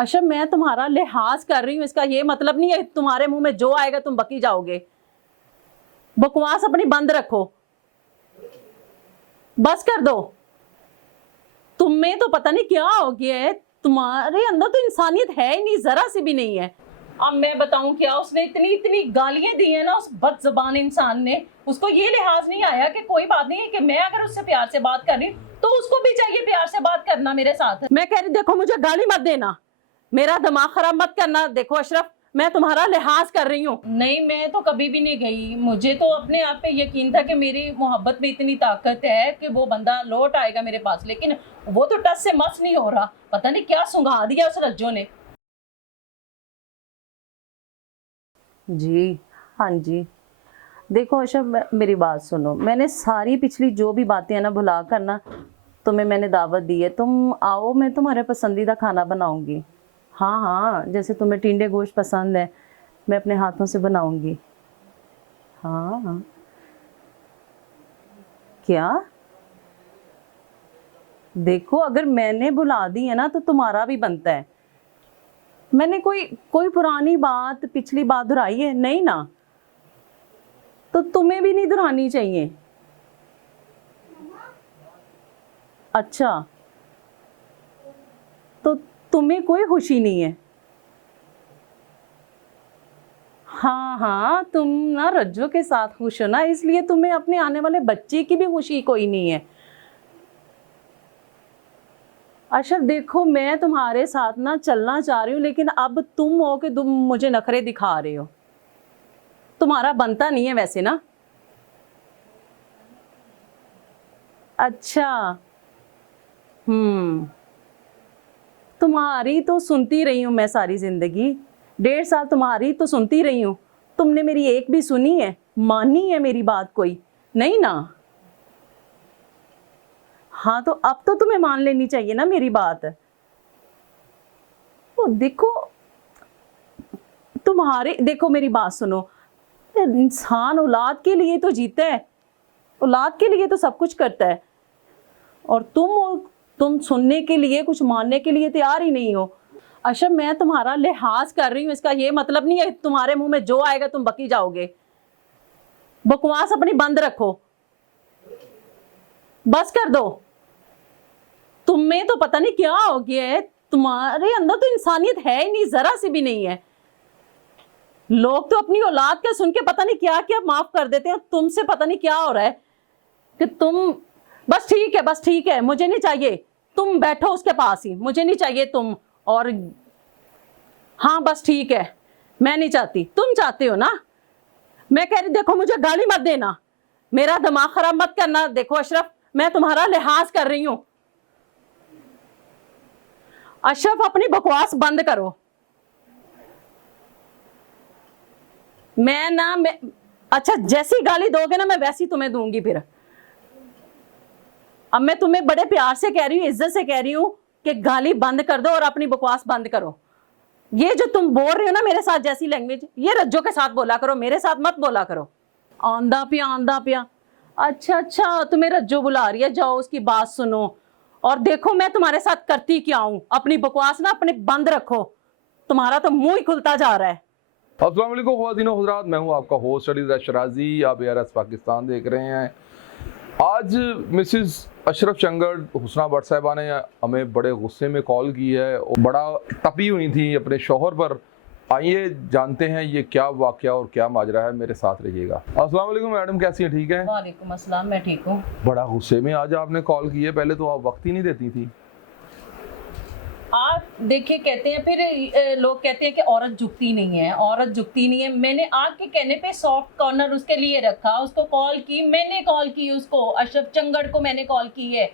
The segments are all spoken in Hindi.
अच्छा मैं तुम्हारा लिहाज कर रही हूँ, इसका ये मतलब नहीं है तुम्हारे मुंह में जो आएगा तुम बकी जाओगे। बकवास अपनी बंद रखो, बस कर दो। तुम्हें तो पता नहीं क्या हो गया है, तुम्हारे अंदर तो इंसानियत है ही नहीं, जरा सी भी नहीं है। अब मैं बताऊं क्या, उसने इतनी इतनी गालियां दी है ना उस बदजुबान इंसान ने। उसको ये लिहाज नहीं आया कि कोई बात नहीं है कि मैं अगर उससे प्यार से बात कर रही हूँ तो उसको भी चाहिए प्यार से बात करना मेरे साथ। मैं कह रही देखो मुझे गाली मत देना, मेरा दिमाग खराब मत करना। देखो अशरफ, मैं तुम्हारा लिहाज कर रही हूँ। नहीं, मैं तो कभी भी नहीं गई। मुझे तो अपने आप पे यकीन था कि मेरी मोहब्बत में इतनी ताकत है कि वो बंदा लौट आएगा मेरे पास, लेकिन वो तो टस से मस नहीं हो रहा। पता नहीं क्या सुंघा दिया उस रज्जो ने। जी हाँ जी। देखो अशरफ, मेरी बात सुनो। मैंने सारी पिछली जो भी बातें हैं ना भुला कर ना तुम्हें मैंने दावत दी है, तुम आओ, मैं तुम्हारे पसंदीदा खाना बनाऊंगी। हाँ हाँ, जैसे तुम्हें टिंडे गोश्त पसंद है मैं अपने हाथों से बनाऊंगी। हाँ हाँ। क्या? देखो अगर मैंने बुला दी है ना तो तुम्हारा भी बनता है। मैंने कोई कोई पुरानी बात, पिछली बात दोहराई है नहीं ना, तो तुम्हें भी नहीं दोहरानी चाहिए। अच्छा, तो तुम्हें कोई खुशी नहीं है? हाँ हाँ, तुम ना रज्जो के साथ खुश हो ना, इसलिए तुम्हें अपने आने वाले बच्चे की भी खुशी कोई नहीं है। अच्छा देखो, मैं तुम्हारे साथ ना चलना चाह रही हूँ, लेकिन अब तुम हो कि तुम मुझे नखरे दिखा रहे हो। तुम्हारा बनता नहीं है वैसे ना। अच्छा। तुम्हारी तो सुनती रही हूँ मैं सारी जिंदगी, 1.5 साल तुम्हारी तो सुनती रही हूँ। तुमने मेरी एक भी सुनी है, मानी है मेरी बात कोई? नहीं ना। हाँ तो अब तो तुम्हें मान लेनी चाहिए ना मेरी बात। तो देखो, तुम्हारे देखो मेरी बात सुनो, इंसान औलाद के लिए तो जीता है, औलाद के लिए तो सब कुछ करता है, और तुम सुनने के लिए, कुछ मानने के लिए तैयार ही नहीं हो। अच्छा मैं तुम्हारा लिहाज कर रही हूँ, इसका ये मतलब नहीं है तुम्हारे मुंह में जो आएगा तुम बकी जाओगे। बकवास अपनी बंद रखो, बस कर दो। तुम्हें तो पता नहीं क्या हो गया है, तुम्हारे अंदर तो इंसानियत है ही नहीं, जरा सी भी नहीं है। लोग तो अपनी औलाद का सुन के पता नहीं क्या क्या माफ कर देते हैं, तुमसे पता नहीं क्या हो रहा है कि तुम। बस ठीक है, बस ठीक है, मुझे नहीं चाहिए। तुम बैठो उसके पास ही, मुझे नहीं चाहिए तुम। और हाँ बस ठीक है, मैं नहीं चाहती, तुम चाहते हो ना। मैं कह रही देखो मुझे गाली मत देना, मेरा दिमाग खराब मत करना। देखो अशरफ, मैं तुम्हारा लिहाज कर रही हूं। अशरफ अपनी बकवास बंद करो। मैं अच्छा जैसी गाली दोगे ना मैं वैसी तुम्हें दूंगी फिर। अब मैं तुम्हें बड़े प्यार से कह रही हूँ, इज्जत से कह रही हूँ कि गाली बंद कर दो और अपनी बकवास बंद करो। ये जो तुम बोल रहे हो ना मेरे साथ जैसी लैंग्वेज, ये रज्जो के साथ बोला करो, मेरे साथ मत बोला करो। आंदा पिया आंदा पिया। अच्छा अच्छा, तुम्हें रज्जो बुला रही है, जाओ उसकी बात सुनो। और देखो मैं तुम्हारे साथ करती क्या हूँ, अपनी बकवास ना अपने बंद रखो, तुम्हारा तो मुंह ही खुलता जा रहा है। अस्सलाम वालेकुम ख्वातीन व हज़रात, मैं हूं आपका होस्ट अली शराजी। आप ARS पाकिस्तान देख रहे हैं। आज मिसिस अशरफ चंगड़ हुस्ना भट्ट साहिबा ने हमें बड़े गुस्से में कॉल की है और बड़ा तपी हुई थी अपने शौहर पर। आइए जानते हैं ये क्या वाक़या और क्या माजरा है, मेरे साथ रहिएगा। अस्सलाम वालेकुम मैडम, कैसी हैं? ठीक है। वालेकुम अस्सलाम, मैं ठीक हूँ। बड़ा गुस्से में आज आपने कॉल की है, पहले तो आप वक्त ही नहीं देती थी। आप देखिए, कहते हैं फिर लोग कहते हैं कि औरत झुकती नहीं है, औरत झुकती नहीं है। मैंने आपके कहने पे सॉफ्ट कॉर्नर उसके लिए रखा, उसको कॉल की, मैंने कॉल की उसको, अशरफ चंगड़ को मैंने कॉल की है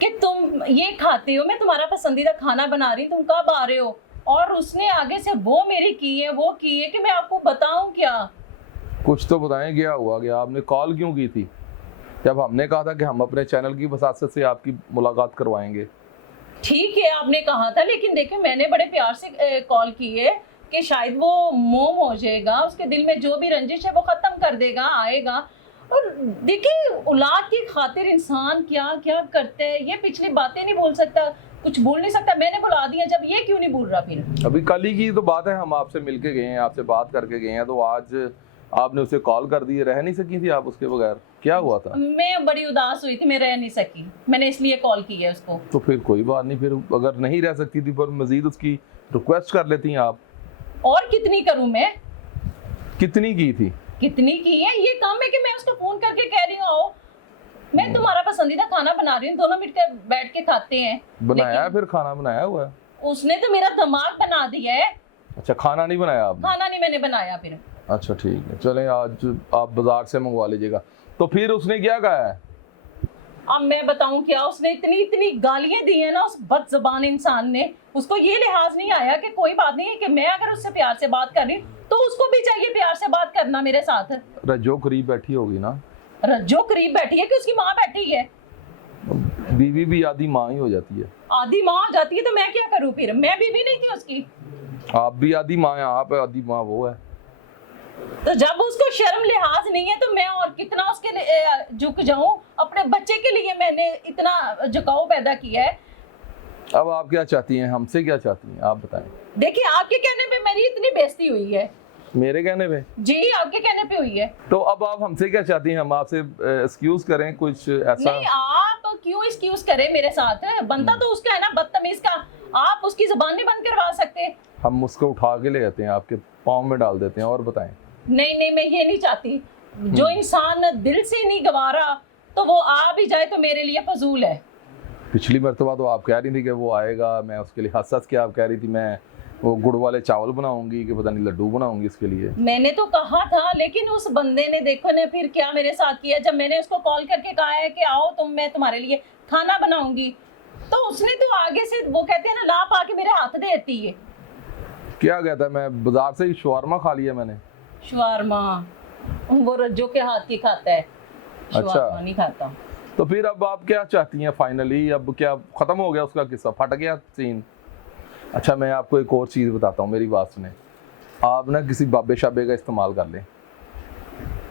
कि तुम ये खाते हो, मैं तुम्हारा पसंदीदा खाना बना रही, तुम कब आ रहे हो। और उसने आगे से वो मेरी की है, वो की है कि मैं आपको बताऊं क्या। कुछ तो बताएं, क्या हुआ? क्या आपने कॉल क्यों की थी जब हमने कहा था कि हम अपने चैनल की वसासत से आपकी मुलाकात करवाएंगे? ठीक है आपने कहा था, लेकिन देखिए मैंने बड़े प्यार से कॉल की है कि शायद वो मोम हो जाएगा, उसके दिल में जो भी रंजिश है वो खत्म कर देगा, आएगा। और देखिए औलाद की खातिर इंसान क्या क्या करता है, ये पिछली बातें नहीं भूल सकता। कुछ बोल नहीं सकता? मैंने बुला दिया जब, ये क्यों नहीं बोल रहा फिर? अभी कल ही की तो बात है, हम आपसे मिल के गए हैं, आपसे बात करके गए हैं, तो आज आपने उसे कॉल कर दी, रह नहीं सकी थी आप उसके बगैर? क्या हुआ था? मैं बड़ी उदास हुई थी, मैं रह नहीं सकी, मैंने इसलिए कॉल की है उसको। तो फिर कोई बात नहीं, फिर अगर नहीं रह सकती थी पर मजीद उसकी रिक्वेस्ट कर लेती हैं आप। और कितनी करूं मैं? कितनी की थी? कितनी की है? ये काम है कि मैं उसको फोन करके कह रही हूँ आओ, मैं तुम्हारा पसंदीदा खाना बना रही हूँ, दोनों मिलकर बैठ के खाते हैं। बनाया है? फिर खाना बनाया हुआ है? उसने तो मेरा दिमाग बना दिया है। अच्छा, खाना नहीं बनाया आपने? खाना नहीं मैंने बनाया फिर। अच्छा ठीक है, चलें आज आप बाजार से मंगवा लीजिएगा। तो फिर उसने क्या कहा है? अब मैं बताऊं क्या, उसने इतनी इतनी गालियां दी है ना उस बदजुबान इंसान ने। उसको ये लिहाज नहीं आया कि कोई बात नहीं है कि मैं अगर उससे प्यार से बात कर रही हूँ तो उसको भी चाहिए प्यार से बात करना मेरे साथ। रज्जो करीब बैठी होगी ना? रज्जो करीब बैठी है कि उसकी माँ बैठी है? बीवी भी आधी माँ ही हो जाती है। आधी माँ हो जाती है तो मैं क्या करूँ फिर? मैं बीवी नहीं थी उसकी? आप भी आधी माँ है, आप आधी माँ वो है। तो जब उसको शर्म लिहाज नहीं है तो मैं और कितना उसके लिए झुक जाऊं? अपने बच्चे के लिए मैंने इतना झुकाव पैदा किया है। अब आप क्या चाहती हैं, हमसे क्या चाहती हैं, आप बताएं। देखिए आपके कहने पे मेरी इतनी बेइज्जती हुई है। मेरे कहने पे? जी आपके कहने पे हुई है। तो अब आप हमसे क्या चाहती हैं? हम आपसे एक्सक्यूज करें कुछ ऐसा? नहीं, आप क्यों एक्सक्यूज करें मेरे साथ? बनता तो उसका है ना, बदतमीज का। आप उसकी जुबान नहीं बंद करवा सकते? हम उसको उठा के ले जाते हैं, आपके पाँव में डाल देते हैं। और बताएं। नहीं नहीं, मैं ये नहीं चाहती। जो इंसान दिल से नहीं गवारा तो वो आ भी जाए तो मेरे लिए फजूल है। पिछली मरतबा तो आप कह रही थी कि वो आएगा, मैं उसके लिए हंस हंस के, आप कह रही थी मैं वो गुड़ वाले चावल बनाऊंगी कि पता नहीं लड्डू बनाऊंगी इसके लिए। मैंने तो कहा था, लेकिन उस बंदे ने देखो ने फिर क्या मेरे साथ किया। जब मैंने उसको कॉल करके कहा है कि आओ तुम, मैं तुम्हारे लिए खाना बनाऊंगी, तो उसने तो आगे से वो कहते हैं ना, लाप आके मेरे हाथ देती है। क्या कहता है? मैं बाजार से ही शवारमा खा लिया मैंने। शवारमा वो रज्जो के हाथ की खाता है, शवारमा नहीं खाता। तो फिर अब आप क्या चाहती हैं फाइनली? अब क्या खत्म हो गया उसका किस्सा, फट गया सीन? अच्छा मैं आपको एक और चीज़ बताता हूँ, मेरी बात सुने। आप ना किसी बाबे शाबे का इस्तेमाल कर लें।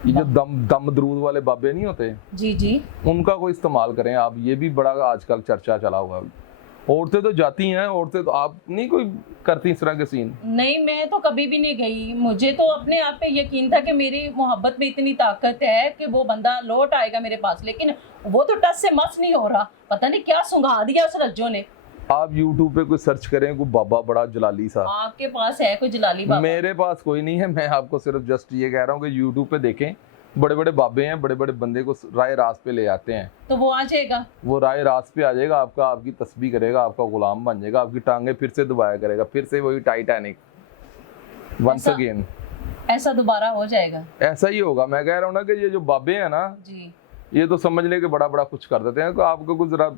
ये जो दम दरूद वाले बाबे नहीं होते, जी जी, उनका कोई इस्तेमाल करें आप। ये भी बड़ा आजकल चर्चा चला हुआ है। औरतें तो जाती हैं, औरतें तो, आप नहीं कोई करती इस तरह के सीन? नहीं मैं तो कभी भी नहीं गई। मुझे तो अपने आप पे यकीन था कि मेरी मोहब्बत में इतनी ताकत है कि वो बंदा लौट आएगा मेरे पास, लेकिन वो तो टस से मस नहीं हो रहा। पता नहीं क्या सुंघा दिया उस रज्जो ने। आप YouTube पे कोई सर्च करें, कोई बाबा बड़ा जलाली सा। आपके पास है कोई जलाली बाबा? मेरे पास कोई नहीं है। मैं आपको सिर्फ जस्ट ये कह रहा हूँ कि YouTube पे देखें, बड़े बड़े बाबे हैं, बड़े बड़े बंदे को राय रास पे ले आते हैं, तो वो आ जाएगा। वो राय रास पे आ जाएगा, आपका आपकी तस्बीह करेगा, आपका गुलाम बन जाएगा, आपकी टांगे फिर से दबाया करेगा, फिर से वही टाइटैनिक वंस अगेन। ऐसा दोबारा हो जाएगा? ऐसा ही होगा। मैं कह रहा हूँ ना कि ये जो बाबे हैं ना जी, ये तो समझ ले कि बड़ा बड़ा कुछ कर देते हैं। तो आपको कुछ जरा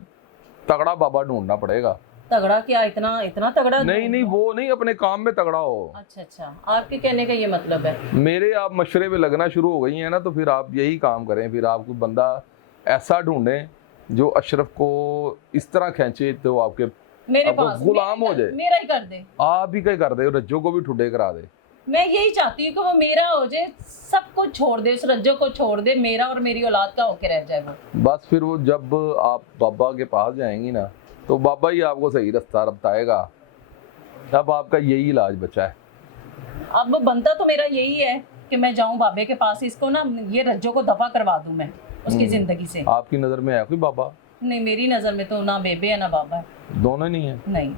तगड़ा बाबा ढूंढना पड़ेगा। तगड़ा क्या? इतना इतना तगड़ा? नहीं नहीं, वो नहीं, अपने काम में तगड़ा हो। अच्छा अच्छा, आपके कहने का ये मतलब है। मेरे आप मशवरे पे लगना शुरू हो गई हैं ना, तो फिर आप यही काम करें। फिर आप कोई बंदा ऐसा ढूंढें जो अशरफ को इस तरह खींचे तो आपके मेरे आपको पास गुलाम हो जाए। मेरा ही कर दे। आप ही क्या कर दे, रज्जो को भी ठुड्डे करा दे। मैं यही चाहती हूँ कि वो मेरा हो जाए, सब कुछ छोड़ दे, उस रज्जो को छोड़ दे, मेरा और मेरी औलाद का होके रह जाए वो। बस फिर वो जब आप बाबा के पास जाएंगी ना, तो बाबा ही आपको सही रास्ता बताएगा। अब आपका यही इलाज बचा है। अब बनता तो मेरा यही है कि मैं जाऊं बाबे के पास, इसको ना ये रज्जो को दफा करवा दूं मैं उसकी जिंदगी से। आपकी नजर में है कोई बाबा? नहीं, मेरी नजर में तो ना बेबे है ना बाबा है। दोनों नहीं है? नहीं।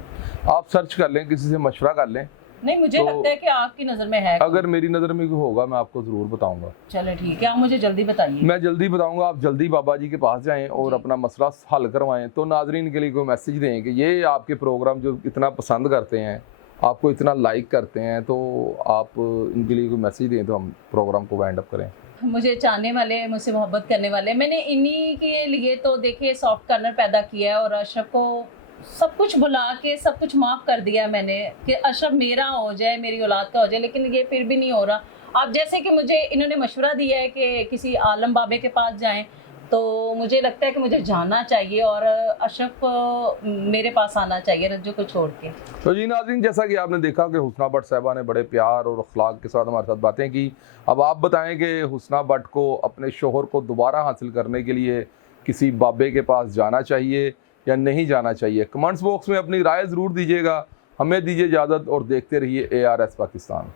आप सर्च कर लें, किसी से मशवरा कर लें। नहीं, मुझे तो लगता है कि आपकी नजर में है। अगर मेरी नजर में कोई होगा मैं आपको जरूर बताऊंगा। चले ठीक है, आप मुझे जल्दी बताइए। मैं जल्दी बताऊंगा। आप जल्दी बाबा जी के पास जाएं और अपना मसला हल करवाएं। तो नाजरीन के लिए कोई मैसेज दें कि ये आपके प्रोग्राम जो इतना पसंद करते हैं, आपको इतना लाइक करते हैं, तो आप इनके लिए कोई मैसेज दें तो हम प्रोग्राम को वाइंड अप करें। मुझे चाहने वाले, मुझसे मोहब्बत करने वाले, मैंने इन्हीं के लिए तो देखिए सॉफ्ट कॉर्नर पैदा किया है और अशरफ को सब कुछ भुला के सब कुछ माफ़ कर दिया मैंने कि अशरफ मेरा हो जाए, मेरी औलाद का हो जाए, लेकिन ये फिर भी नहीं हो रहा। अब जैसे कि मुझे इन्होंने मशवरा दिया है कि किसी आलम बाबे के पास जाएं, तो मुझे लगता है कि मुझे जाना चाहिए और अशरफ को मेरे पास आना चाहिए रज्जू को छोड़ के। तो जी नाज़रीन, जैसा कि आपने देखा कि हुस्ना भट्ट साहिबा ने बड़े प्यार और अखलाक के साथ हमारे साथ बातें की। अब आप बताएं कि हुस्ना भट्ट को अपने शोहर को दोबारा हासिल करने के लिए किसी बाबे के पास जाना चाहिए या नहीं जाना चाहिए? कमेंट्स बॉक्स में अपनी राय ज़रूर दीजिएगा। हमें दीजिए इजाज़त और देखते रहिए ARS पाकिस्तान।